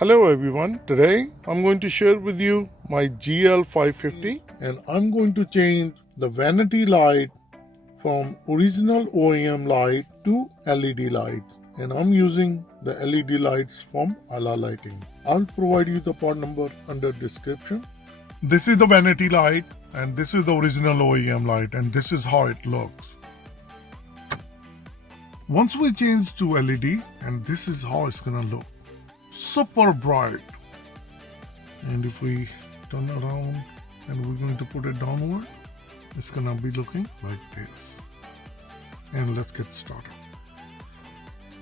Hello everyone, today I'm going to share with you my GL550 and I'm going to change the vanity light from original OEM light to LED lights, and I'm using the LED lights from Ala Lighting. I'll provide you the part number under description. This is the vanity light and this is the original OEM light and this is how it looks. Once we change to LED, and this is how it's gonna look. Super bright. And if we turn around and we're going to put it downward, it's gonna be looking like this. And let's get started.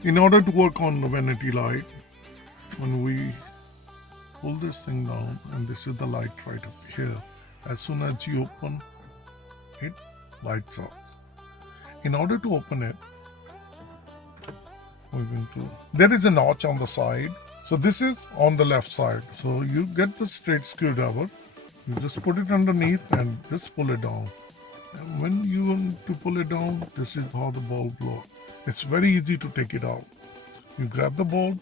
In order to work on the vanity light, when we pull this thing down, and this is the light right up here, as soon as you open it, lights up. In order to open it, there is a notch on the side. So this is on the left side. So you get the straight screwdriver, you just put it underneath and just pull it down. And when you want to pull it down, this is how the bulb looks. It's very easy to take it out. You grab the bulb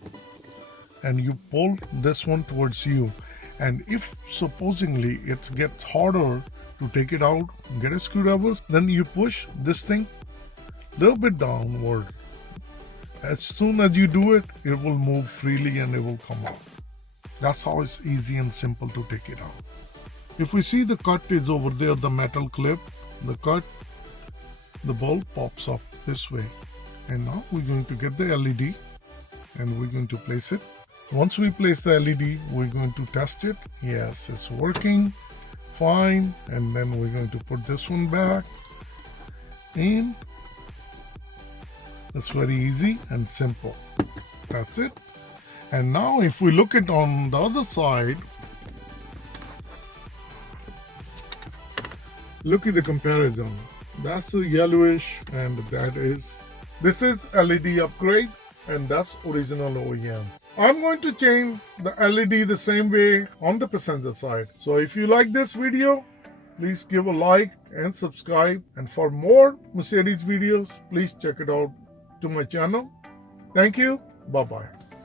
and you pull this one towards you. And if supposedly it gets harder to take it out, get a screwdriver, then you push this thing a little bit downward. As soon as you do it, it will move freely and it will come out. That's how it's easy and simple to take it out. If we see the cut is over there, the metal clip, the cut, the bulb pops up this way. And now we're going to get the LED and we're going to place it. Once we place the LED, we're going to test it. Yes, it's working fine. And then we're going to put this one back in. It's very easy and simple. That's it. And now if we look at on the other side, look at the comparison. That's a yellowish and this is LED upgrade and that's original OEM. I'm going to change the LED the same way on the passenger side. So if you like this video, please give a like and subscribe. And for more Mercedes videos, please check it out to my channel. Thank you. Bye-bye.